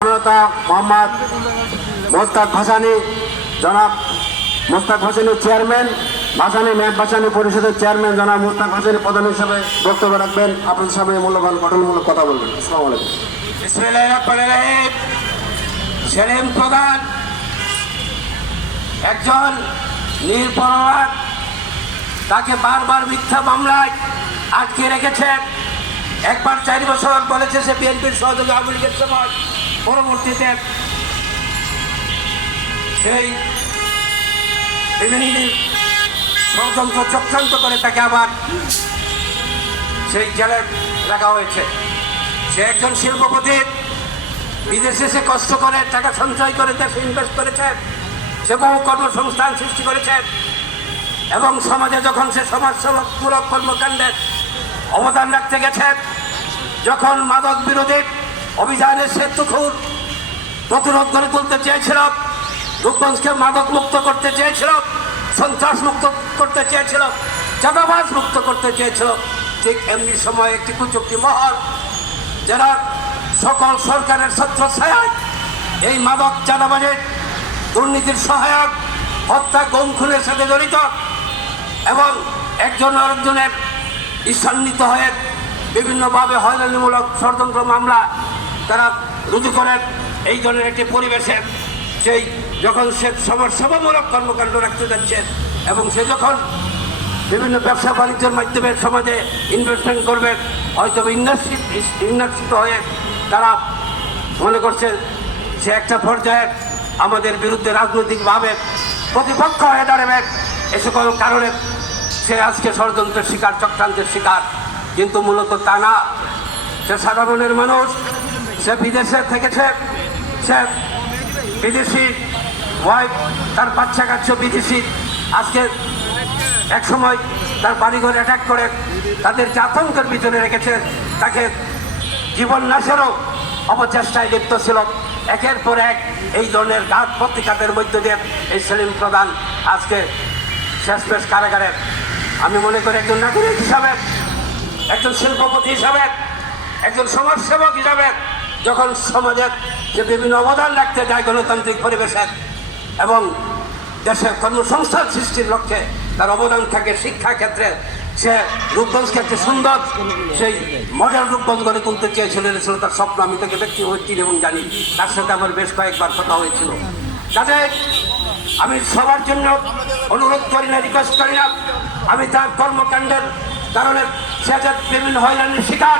জনতা মোহাম্মদ মোস্তাক ভাসানী, জনাব Mostak Bhasani chairman, Bhasani map Bhasani পরিষদের chairman জনাব মোস্তাক ভাসানী প্রধান হিসেবে বক্তব্য রাখবেন। আপনাদের সামনে মূল্যবান গঠনমূলক কথা বলবেন। আসসালামু আলাইকুম। সেলিম প্রধান একজন নিরপরাধ, তাকে বারবার মিথ্যা মামলায় আটকে রেখেছেন। একবার 4 বছর বলেছে সে বিএনপির সহযোগী আওয়ামী লীগের সময়, পরবর্তীতে সেই বিভিন্ন ষড়যন্ত্র চক্রান্ত করে তাকে আবার সেই জেলে রাখা হয়েছে। সে একজন শিল্পপতি, বিদেশে সে কষ্ট করে টাকা সঞ্চয় করে দেশে ইনভেস্ট করেছেন, সে বহু কর্মসংস্থান সৃষ্টি করেছেন এবং সমাজে যখন সে সমাজসেবামূলক কর্মকাণ্ডের অবদান রাখতে গেছেন, যখন মাদক বিরোধী অভিযানের সে তুখুর প্রতিরোধ গড়ে তুলতে চেয়েছিল, রূপগঞ্জকে মাদক মুক্ত করতে চেয়েছিল, সন্ত্রাস মুক্ত করতে চেয়েছিল, চাঁদাবাজ মুক্ত করতে চেয়েছিল, ঠিক এমনি সময় একটি কুচক্রী মহল যারা সকল সরকারের ছত্রছায়ায় এই মাদক চাঁদাবাজের দুর্নীতির সহায়ক, হত্যা গুম খুনের সাথে জড়িত এবং একজন আরেকজনের ঈর্ষান্বিত হয়ে বিভিন্নভাবে হয়রানিমূলক ষড়যন্ত্র মামলা তারা রুজু করেন। এই ধরনের একটি পরিবেশে সেই যখন সে সমাজসেবামূলক কর্মকাণ্ড রাখতে যাচ্ছেন এবং সে যখন বিভিন্ন ব্যবসা বাণিজ্যের মাধ্যমে সমাজে ইনভেস্টমেন্ট করবেন, হয়তো ইন্নাসিত হয়ে তারা মনে করছেন সে একটা পর্যায়ে আমাদের বিরুদ্ধে রাজনৈতিকভাবে প্রতিপক্ষ হয়ে দাঁড়াবেন। এ সকল কারণে সে আজকে ষড়যন্ত্রের শিকার, চক্রান্তের শিকার, কিন্তু মূলত তা না। সে সাধারণের মানুষ, সে বিদেশে থেকেছে, সে বিদেশি ওয়াইফ, তার বাচ্চা কাচ্চা বিদেশি, আজকে এক সময় তার বাড়িঘর অ্যাটাক করে তাদেরকে আতঙ্কের ভিতরে রেখেছে, তাকে জীবন নাশেরও অপচেষ্টায় লিপ্ত ছিল। একের পর এক এই ধরনের ঘাত প্রতিঘাতের মধ্য দিয়ে এই সেলিম প্রধান আজকে শেষমেশ কারাগারে। আমি মনে করি একজন নাগরিক হিসাবে, একজন শিল্পপতি হিসাবে, একজন সমাজসেবক হিসাবে যখন সমাজের যে বিভিন্ন অবদান রাখতে যায় গণতান্ত্রিক পরিবেশে এবং দেশের কর্মসংস্থান সৃষ্টির লক্ষ্যে তার অবদান থাকে শিক্ষা ক্ষেত্রে, সে রূপগঞ্জকে একটি সুন্দর সেই মডেল রূপগঞ্জ গড়ে তুলতে চেয়েছিলেন, ছিল তার স্বপ্ন। আমি তাকে ব্যক্তিগত চিনি এবং জানি, তার সাথে আমার বেশ কয়েকবার কথা হয়েছিল। যাতে আমি সবার জন্য অনুরোধ করি না, রিকোয়েস্ট করি না, আমি তার কর্মকাণ্ডের কারণে সে বিভিন্ন হয়রানির শিকার,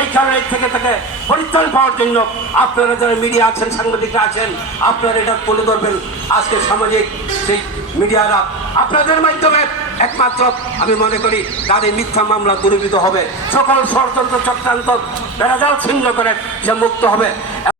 এই কারণে থেকে তাকে পরিত্রাণ পাওয়ার জন্য আপনারা যারা মিডিয়া আছেন, সাংবাদিকরা আছেন, আপনারা এটা তুলে ধরবেন। আজকে সামাজিক সেই মিডিয়ারা আপনাদের মাধ্যমে একমাত্র আমি মনে করি তাদের মিথ্যা মামলা দূরীভূত হবে, সকল ষড়যন্ত্র চক্রান্ত বেড়াজাল ছিন্ন করে সে মুক্ত হবে।